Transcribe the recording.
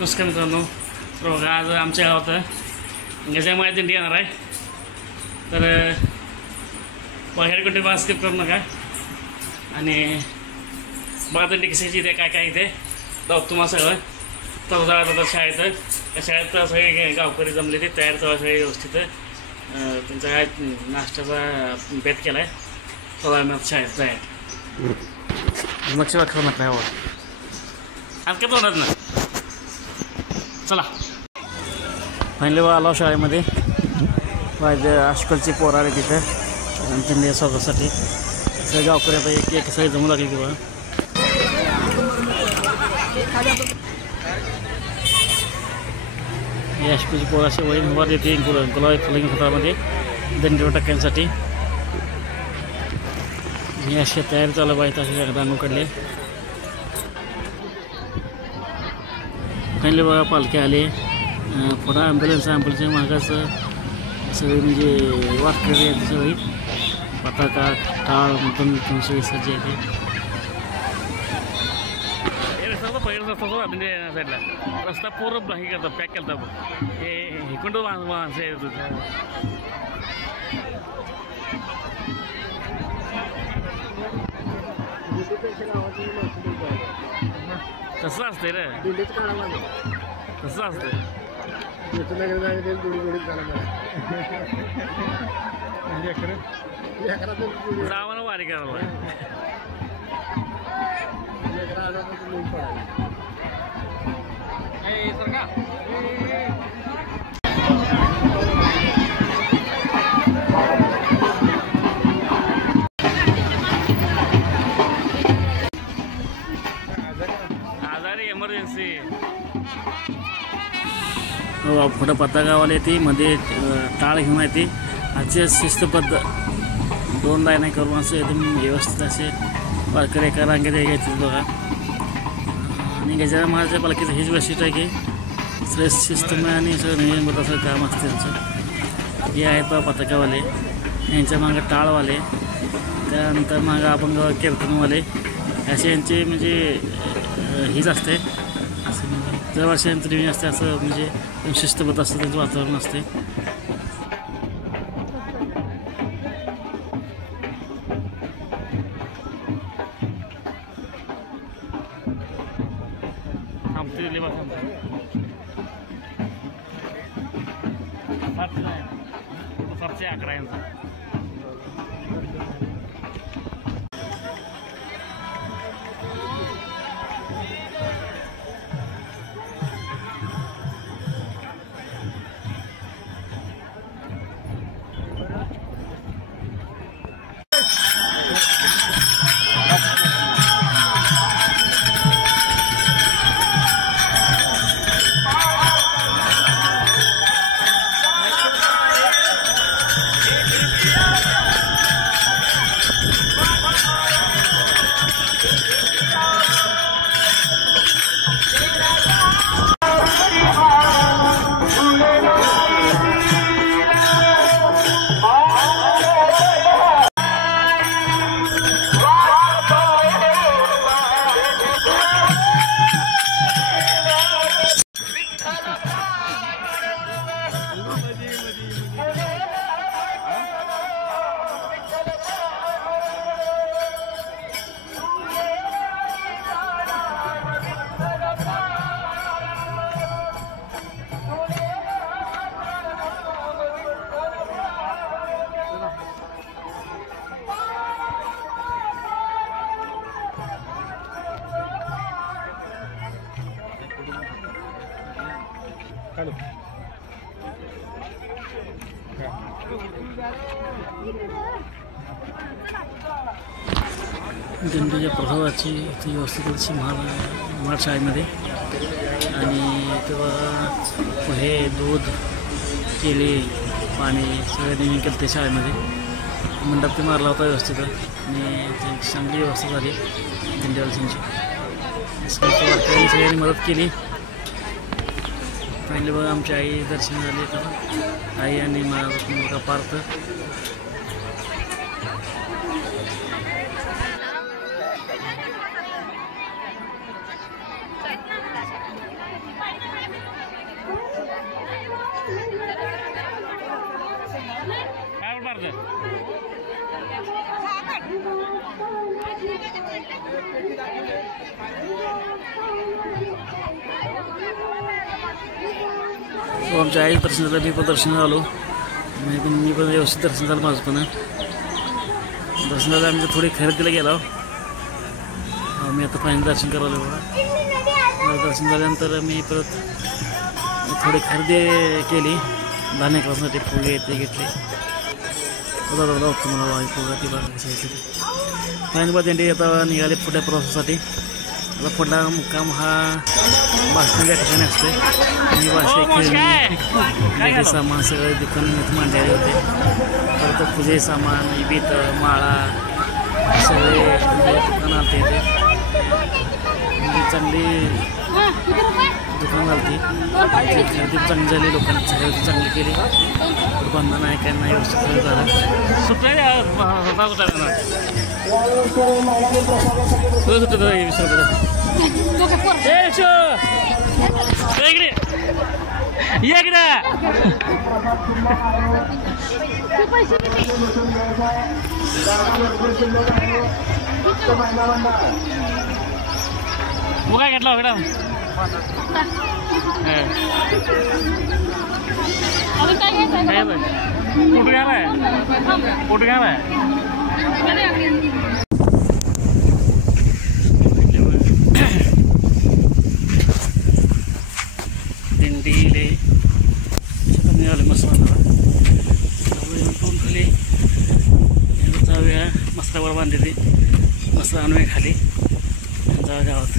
नमस्कार मित्रांनो. तर बघा आज आमच्या गावात गजामाया दिंडी येणार आहे. तर बाहेर कुठे बघा, स्किप करू नका. आणि बघा दिंडी कशाची इथे काय काय इथे जाऊ तुम्हाला सगळं. तर जाता शाळेत त्या शाळेत सगळे गावकरी जमले ते तयार सगळे व्यवस्थित. त्यांचा काय नाश्त्याचा बेत केला आहे. थोडा आम्ही शाळेत जायचं मग शिवाय खाऊ नका हवं आज काय तोंडात ना. चला फायनली आलो शाळेमध्ये. माझे आजकालची पोरं आले तिथं दिंडी स्वागतासाठी. सगळे गावकरी आता एक एक सगळे जमू लागले किंवा आजकालची पोरं असे वळीन उभारली होती गुलाबी फुलिंग खतामध्ये दिंडीवर टाकण्यासाठी. मी अशी तयारी चालू पाहिजे असे रांगोळी काढले. फायनली बघा पालखी आले. पुढं ॲम्ब्युलन्सच्या मागाचं सगळी म्हणजे वाटकरी आहेत सगळी. पताका टाळ मुद्दम सगळी सज्ज येते. पहिलं रस्ता म्हणजे साईडला रस्ता पूर्ण हे करतात पॅक करतात. हे इकडं माणसं येत होतं. कसं असते रे कसं असतं जावानं वारी करायला. एमर्जन्सी पुढं पताकावाले ती मध्ये टाळ घेऊन येते. आजचे शिस्तबद्ध 2 लाईन करून असं एकदम व्यवस्थित असे वारकरी एका रांगेत घ्यायचे बघा. आणि गजानन महाराजच्या पालखीचं हेच वैशिष्ट्य आहे की सगळे शिस्तमय आणि सगळं नियमबद्ध असं काम असते त्यांचं. हे आहेत पताकावाले, यांच्या मागं टाळवाले, त्यानंतर मागं अभंग कीर्तनवाले असे यांचे म्हणजे हीच असते. असं म्हणजे दरवर्षांचं ट्रेनिंग असते. असं म्हणजे शिस्तबद्ध असतं त्यांचं वातावरण असते. थांबते बघा 7 ते 11 यांचा. दिंडीच्या प्रभावाची ती व्यवस्थित अशी महाराष्ट्र शाळेमध्ये. आणि तेव्हा पोहे दूध केळी पाणी सगळं नेहमी केलं ते शाळेमध्ये. मंडप ते मारला होता व्यवस्थित आणि चांगली व्यवस्था झाली दिंडीवाल्यांची. सगळ्यांनी मदत केली. पहिले बघा आमची आई दर्शन झाले तर आई आणि माझा मुलगा पार्थ. आमच्या आई दर्शन झालं, मी पण दर्शनाला आलो. मी पण व्यवस्थित दर्शन झालं माझं पण. दर्शनाला आम्ही थोडी खरेदीला गेलो. मी आता फायनल दर्शन करायला बघा. दर्शन झाल्यानंतर मी परत थोडी खरेदी केली. धान्य करासाठी फुले ते घेतले. बघा तुम्हाला वाईट ती बघा कशी आहे. फायनल दिंडी आता निघाले पुढल्या प्रवासासाठी. आता पुढला मुक्काम हा बासणी या ठिकाणी असते. आणि बासणी खेळणी सामान सगळे दुकान मांडलेले होते. परत पूजे सामान इबीत माळा सगळे दुकानं आलते इथे. म्हणजे चांगली दुकान आलती. खरेदी चांगली झाली. लोकांनी खरेदी चांगली केली. बंधन आहे काय नाही व्यवस्थित सगळं झालं. सुट्ट्या मग काय घेतला मॅडम? कुठं घ्यालाय? कुठं घ्यालाय? दिंडीले निघाले मसवाला टोल खाली जाऊया. मस्तावर बांधलेली मस्त आणूया खाली जाऊ गावात.